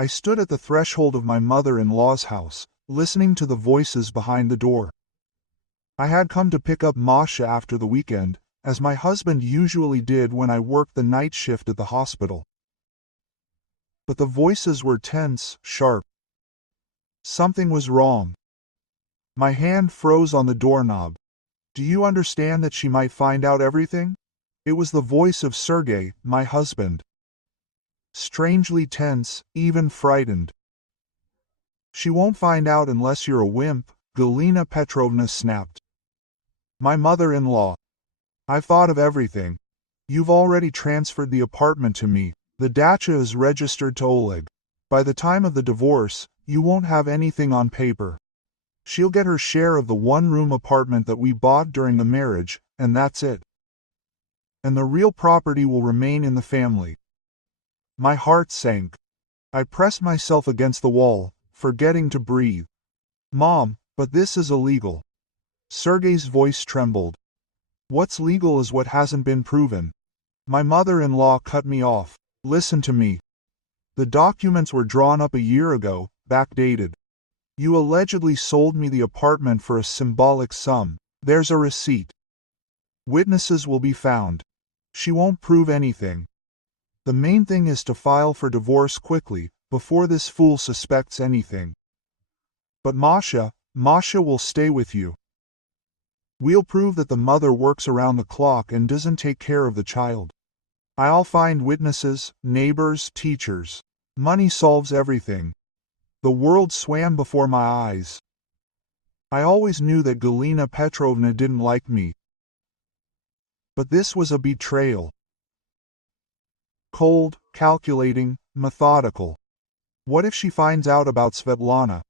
I stood at the threshold of my mother-in-law's house, listening to the voices behind the door. I had come to pick up Masha after the weekend, as my husband usually did when I worked the night shift at the hospital. But the voices were tense, sharp. Something was wrong. My hand froze on the doorknob. Do you understand that she might find out everything? It was the voice of Sergey, my husband. Strangely tense, even frightened. She won't find out unless you're a wimp, Galina Petrovna snapped. My mother-in-law. I've thought of everything. You've already transferred the apartment to me. The dacha is registered to Oleg. By the time of the divorce, you won't have anything on paper. She'll get her share of the one-room apartment that we bought during the marriage, and that's it. And the real property will remain in the family. My heart sank. I pressed myself against the wall, forgetting to breathe. Mom, but this is illegal. Sergey's voice trembled. What's legal is what hasn't been proven. My mother-in-law cut me off. Listen to me. The documents were drawn up a year ago, backdated. You allegedly sold me the apartment for a symbolic sum. There's a receipt. Witnesses will be found. She won't prove anything. The main thing is to file for divorce quickly, before this fool suspects anything. But Masha will stay with you. We'll prove that the mother works around the clock and doesn't take care of the child. I'll find witnesses, neighbors, teachers. Money solves everything. The world swam before my eyes. I always knew that Galina Petrovna didn't like me. But this was a betrayal. Cold, calculating, methodical. What if she finds out about Svetlana?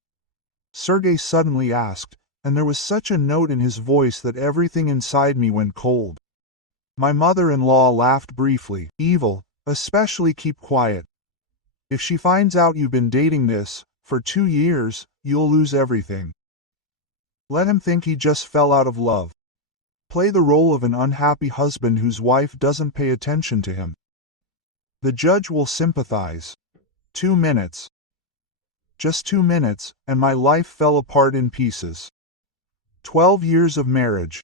Sergey suddenly asked, and there was such a note in his voice that everything inside me went cold. My mother-in-law laughed briefly. Evil, especially keep quiet. If she finds out you've been dating this, for 2 years, you'll lose everything. Let him think he just fell out of love. Play the role of an unhappy husband whose wife doesn't pay attention to him. The judge will sympathize. 2 minutes. Just 2 minutes, and my life fell apart in pieces. 12 years of marriage.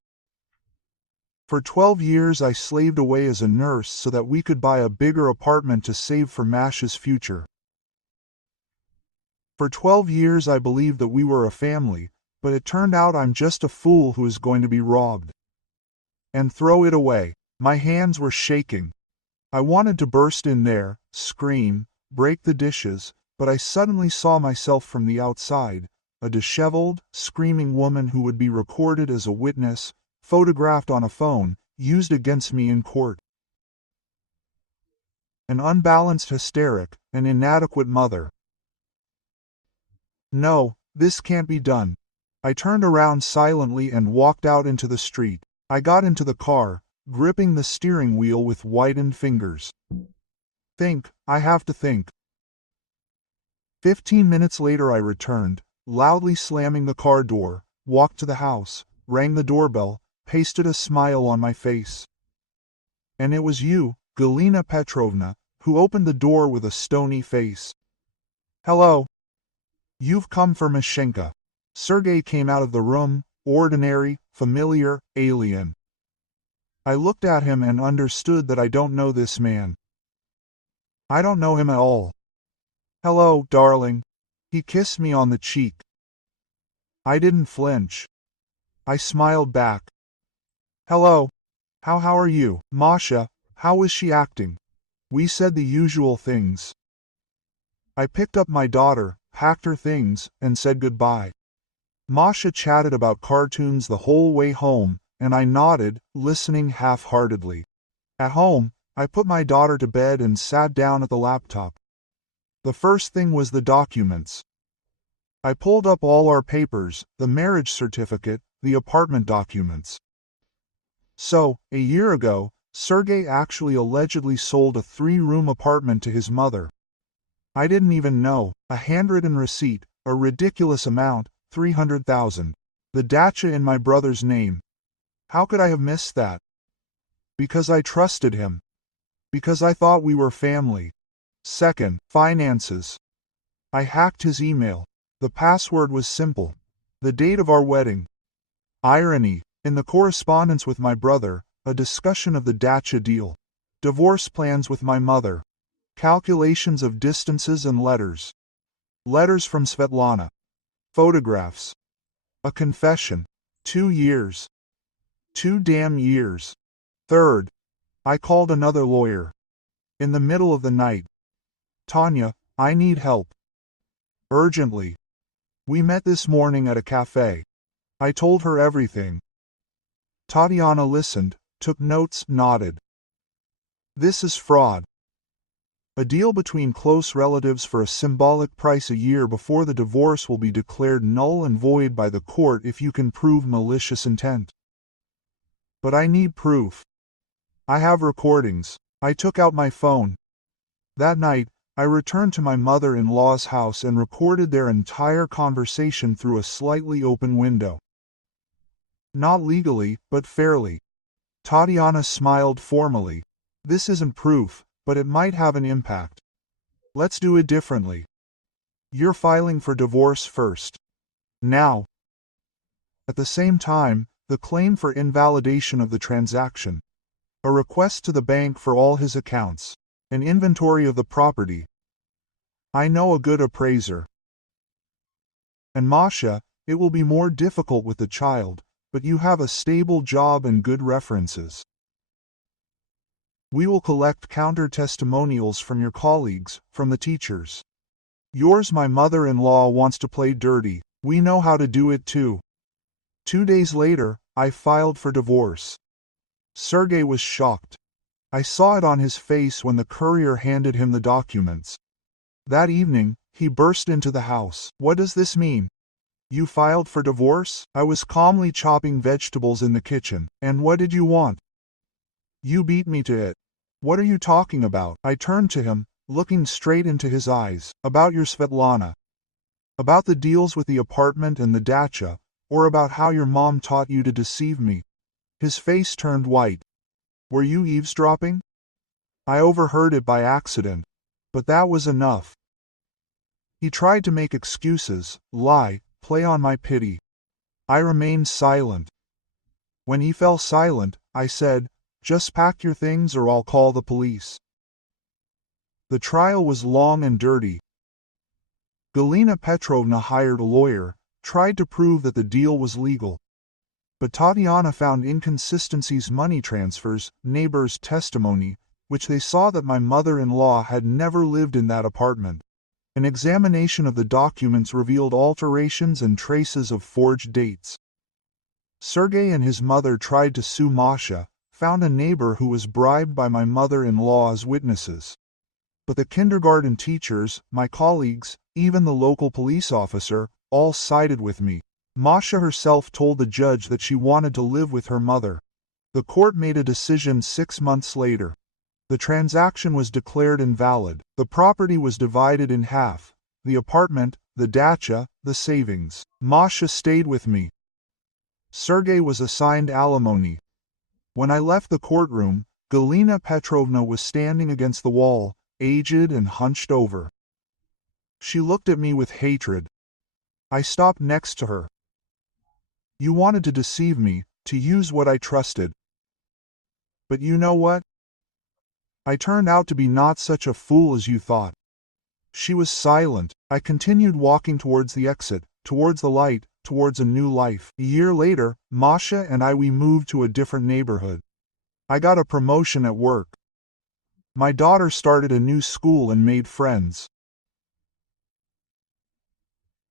For 12 years I slaved away as a nurse so that we could buy a bigger apartment to save for Masha's future. For 12 years I believed that we were a family, but it turned out I'm just a fool who is going to be robbed. And throw it away. My hands were shaking. I wanted to burst in there, scream, break the dishes, but I suddenly saw myself from the outside, a disheveled, screaming woman who would be recorded as a witness, photographed on a phone, used against me in court. An unbalanced hysteric, an inadequate mother. No, this can't be done. I turned around silently and walked out into the street. I got into the car, gripping the steering wheel with whitened fingers. I have to think. 15 minutes later I returned, loudly slamming the car door, walked to the house, rang the doorbell, pasted a smile on my face. And it was you, Galina Petrovna, who opened the door with a stony face. Hello. You've come for Mashenka. Sergey came out of the room, ordinary, familiar, alien. I looked at him and understood that I don't know this man. I don't know him at all. Hello, darling. He kissed me on the cheek. I didn't flinch. I smiled back. Hello. How are you, Masha? How was she acting? We said the usual things. I picked up my daughter, packed her things, and said goodbye. Masha chatted about cartoons the whole way home, and I nodded, listening half-heartedly. At home, I put my daughter to bed and sat down at the laptop. The first thing was the documents. I pulled up all our papers, the marriage certificate, the apartment documents. So, a year ago, Sergey actually allegedly sold a 3-room apartment to his mother. I didn't even know. A handwritten receipt, a ridiculous amount, 300,000. The dacha in my brother's name. How could I have missed that? Because I trusted him. Because I thought we were family. Second, finances. I hacked his email. The password was simple. The date of our wedding. Irony. In the correspondence with my brother, a discussion of the dacha deal. Divorce plans with my mother. Calculations of distances and letters. Letters from Svetlana. Photographs. A confession. 2 years. 2 damn years. Third. I called another lawyer. In the middle of the night. Tanya, I need help. Urgently. We met this morning at a cafe. I told her everything. Tatiana listened, took notes, nodded. This is fraud. A deal between close relatives for a symbolic price a year before the divorce will be declared null and void by the court if you can prove malicious intent. But I need proof. I have recordings. I took out my phone. That night, I returned to my mother-in-law's house and recorded their entire conversation through a slightly open window. Not legally, but fairly. Tatiana smiled formally. This isn't proof, but it might have an impact. Let's do it differently. You're filing for divorce first. Now. At the same time, the claim for invalidation of the transaction. A request to the bank for all his accounts. An inventory of the property. I know a good appraiser. And Masha, it will be more difficult with the child, but you have a stable job and good references. We will collect counter-testimonials from your colleagues, from the teachers. Yours, my mother-in-law wants to play dirty. We know how to do it too. 2 days later, I filed for divorce. Sergei was shocked. I saw it on his face when the courier handed him the documents. That evening, he burst into the house. What does this mean? You filed for divorce? I was calmly chopping vegetables in the kitchen. And what did you want? You beat me to it. What are you talking about? I turned to him, looking straight into his eyes. About your Svetlana. About the deals with the apartment and the dacha, or about how your mom taught you to deceive me. His face turned white. Were you eavesdropping? I overheard it by accident. But that was enough. He tried to make excuses, lie, play on my pity. I remained silent. When he fell silent, I said, just pack your things or I'll call the police. The trial was long and dirty. Galina Petrovna hired a lawyer, tried to prove that the deal was legal. But Tatiana found inconsistencies, money transfers, neighbors' testimony, which they saw that my mother-in-law had never lived in that apartment. An examination of the documents revealed alterations and traces of forged dates. Sergei and his mother tried to sue Masha, found a neighbor who was bribed by my mother-in-law as witnesses. But the kindergarten teachers, my colleagues, even the local police officer, all sided with me. Masha herself told the judge that she wanted to live with her mother. The court made a decision 6 months later. The transaction was declared invalid. The property was divided in half. The apartment, the dacha, the savings. Masha stayed with me. Sergei was assigned alimony. When I left the courtroom, Galina Petrovna was standing against the wall, aged and hunched over. She looked at me with hatred. I stopped next to her. You wanted to deceive me, to use what I trusted. But you know what? I turned out to be not such a fool as you thought. She was silent. I continued walking towards the exit, towards the light, towards a new life. A year later, Masha and we moved to a different neighborhood. I got a promotion at work. My daughter started a new school and made friends.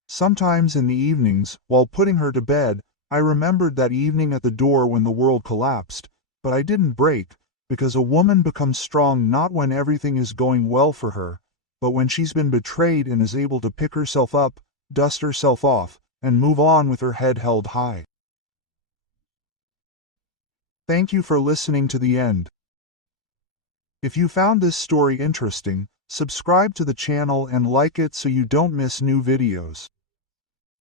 Sometimes in the evenings, while putting her to bed, I remembered that evening at the door when the world collapsed, but I didn't break, because a woman becomes strong not when everything is going well for her, but when she's been betrayed and is able to pick herself up, dust herself off, and move on with her head held high. Thank you for listening to the end. If you found this story interesting, subscribe to the channel and like it so you don't miss new videos.